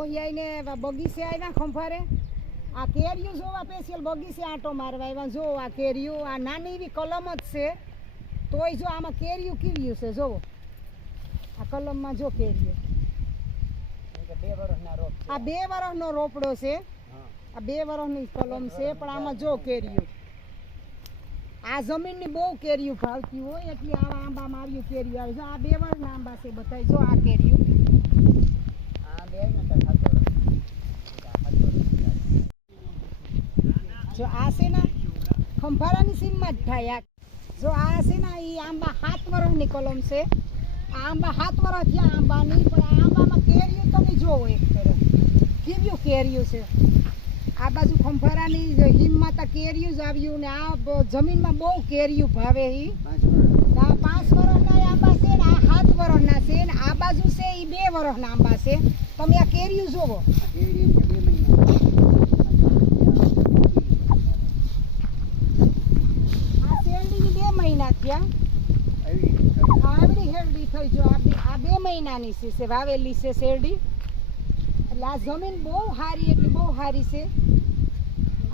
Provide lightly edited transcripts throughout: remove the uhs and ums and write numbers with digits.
મોહિયાઈ ને બગીચે આવ્યા ખંભારે આ કેરીયું જોવા સ્પેશિયલ બગીચે આંટો મારવા આવ્યા જો આ કેરીયું આ નાની એવી કલમ જ છે તોય જો આમાં કેરીયું કીવ્યું છે જોવો આ કલમમાં જો કેરીયું આ 2 વર્ષનો રોપડો છે આ 2 વર્ષની કલમ છે પણ આમાં જો કેરીયું આ જમીનની બહુ કેરીયું ભાવતી હોય એટલે આવા આંબા માર્યું કેરીયું આવે જો આ 2 વર્ષના આંબા છે બધાય જો આ કેરીયું જો આ છે ને ખંભારાની સીમમાં જ થાય જો આ છે ને એ આંબા 7 વર્ષની કલમ છે આ આંબા 7 વર્ષ થયા આંબાની પણ આ આંબામાં કેરીયું તમે જોવો એક તરફ કેવું કેરીયું છે આ બાજુ ખંભારાની હિમમાં તો કેરીયું જ આવ્યું ને આ જમીનમાં બહુ કેરીયું ભાવે એ 5 વર્ષના આંબા છે ને આ 7 વર્ષના છે ને આ બાજુ છે એ 2 વર્ષના આંબા છે તમે આ કેરીયું જોવો આ શેરડીની 2 મહિના થયા આવડી હેરડી થઈ જો આ 2 મહિનાની છે વાવેલી છે શેરડી એટલે આ જમીન બહુ સારી એટલે બહુ સારી છે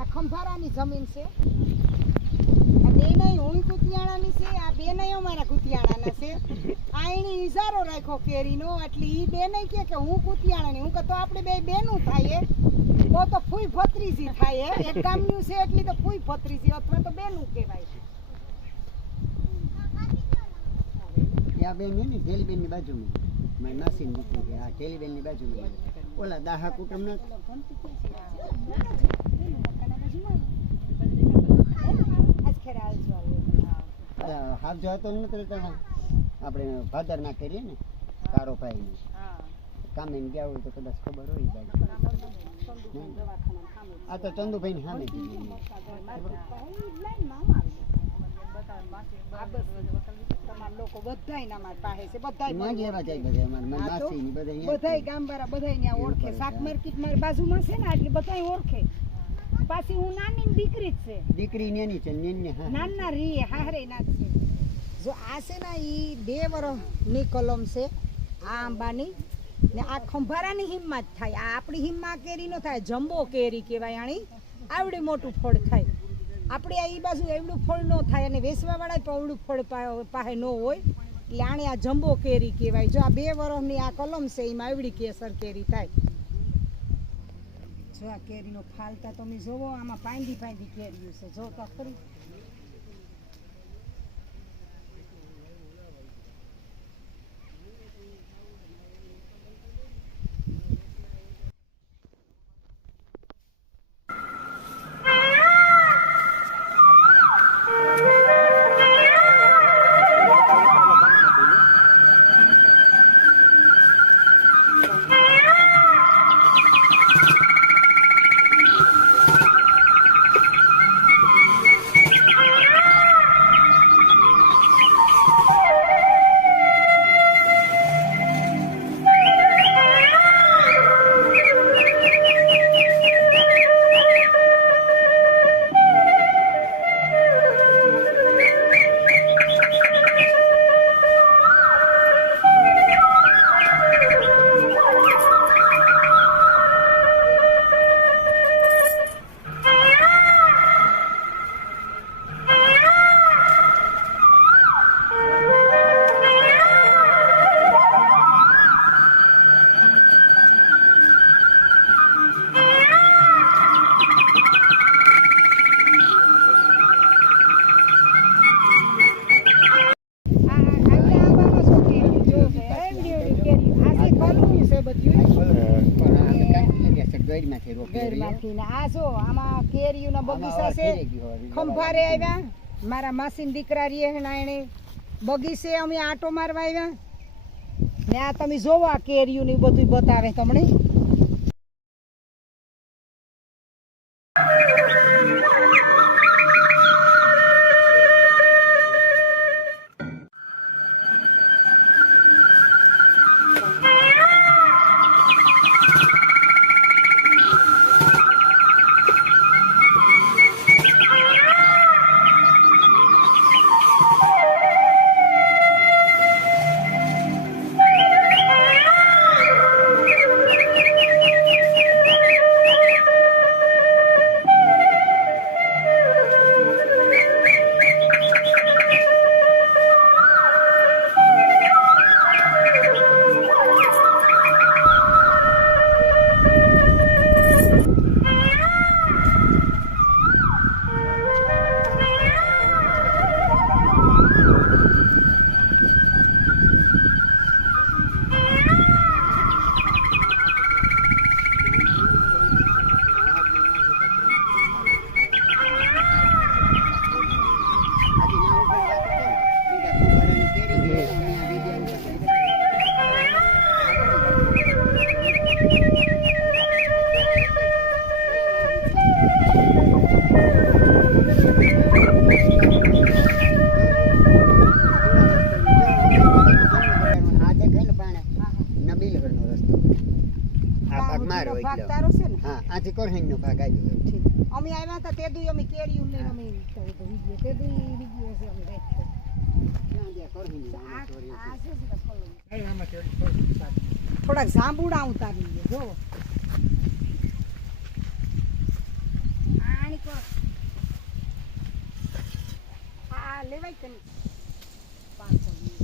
આ ખંભારાની જમીન છે આ બેનય હું કુતિયાણાની છે આ બેનય અમારા કુતિયાણાના છે આ એની ઇશારો રાખ્યો કેરીનો એટલે એ બેનય કે હું કુતિયાણાની હું કહતો આપણે બે બેનું થાય બહુ તો ફૂઈ ભત્રીજી થાય એક ગામનું છે એટલી તો ફૂઈ ભત્રીજી અથવા તો બેનું કહેવાય આ બેન ને ઢેલીબેન ની બાજુમાં મારી નાસી દીકરી આ ઢેલીબેન ની બાજુમાં ઓલા દાહા કુટુંબ હાથ જો હતો નથી આપણે ભાદર ના કરીએ ને કારો ભાઈ ને કામે ગયા હોય તો કદાચ ખબર હોય ભાઈ આ તો ચંદુભાઈ ની સામે લોકો બધાય ના પાસે છે બધાય ગામવાળા બધાય ઓળખે શાક માર્કેટ મારી બાજુમાં છે ને એટલે બધાય ઓળખે પાછી હું નાની દીકરી જ છે દીકરી નેની છે નાના રી હારે ના છે જો આ છે ને એ 2 વર્ષની કલમ છે આ આંબાની ને આ ખંભારાની હિમમાં જ થાય આ આપણી હિમમાં કેરી નો થાય જમ્બો કેરી કહેવાય આણી આવડી મોટું ફળ થાય આપણે આ બાજુ એવડું ફળ ન થાય અને વેચવા વાળા પણ એવડું ફળ પાસે ન હોય એટલે આને આ જમ્બો કેરી કહેવાય જો આ 2 વર્ષની આ કલમ છે એમાં એવડી કેસર કેરી થાય જો આ કેરીનો ફાલતા તમે જોવો આમાં પાંદી કેરીયું છે જો તો ખરી આ જો આમાં કેરીઓના બગીચા છે ખંભારે આવ્યા મારા માસીન દીકરા રે એને બગીચે અમે આટો મારવા આવ્યા ને આ તમે જોવો આ કેરીઓની બધું બતાવે તમને ભાગ મારો ઊંધીનો ભાગ એટલે. તારો છે ને હા આથી કરહીનો ભાગ આવ્યો. ઠીક અમે આવ્યા હતા તે દુઈ અમે કેરીયું લઈને અમે વિડીયો તે દુઈ વિડીયો છે અમે રાખ્યો. ત્યાં ત્યાં કરહીની આ નાની ચોરી છે. આ છે ને ફળો. થોડાક જાંબુડા ઉતારી લે જો આણી કો આ લેવાય કે નહીં 500 ની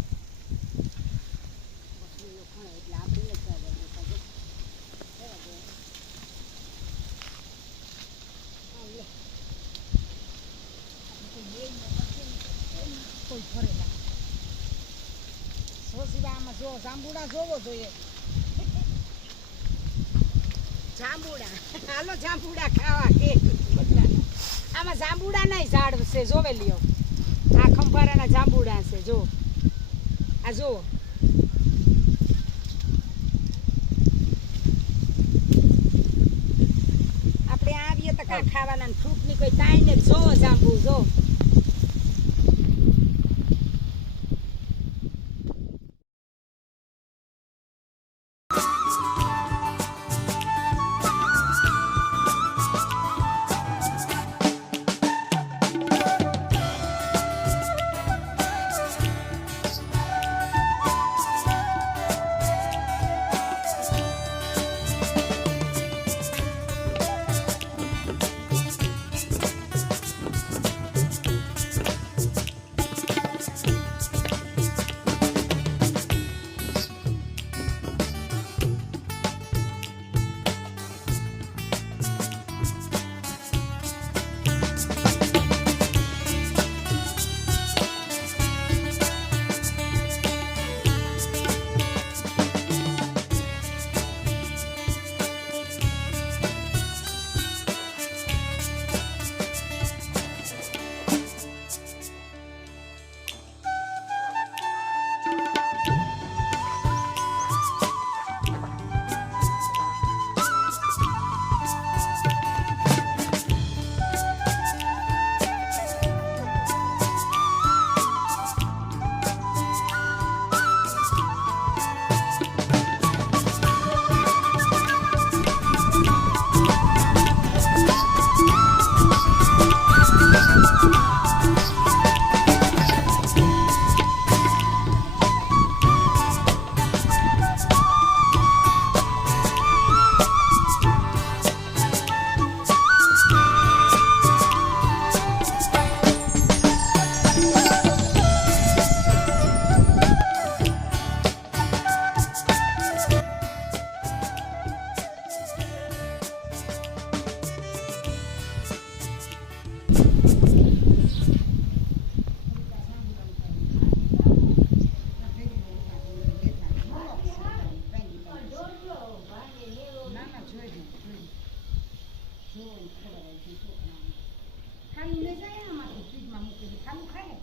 બસ લો ખાય એટલે આપણે જ જાવ કોઈ ફરેલા સોસીબામાં જો જાંબુડા જોવો જોઈએ જાંબુડા હાલો જાંબુડા ખાવા કે આમાં જાંબુડા નહીં ઝાડ છે જોવે લ્યો આ ખંભારાના જાંબુડા છે જો આ જો આપણે આવીએ તો કાં ખાવાના ફ્રૂટની કોઈ તાઈ ને જો જાંબુ જો ખાલી લઈ જાય આમાંથી ફ્રીજમાં મૂકી દે ખાલી ખાય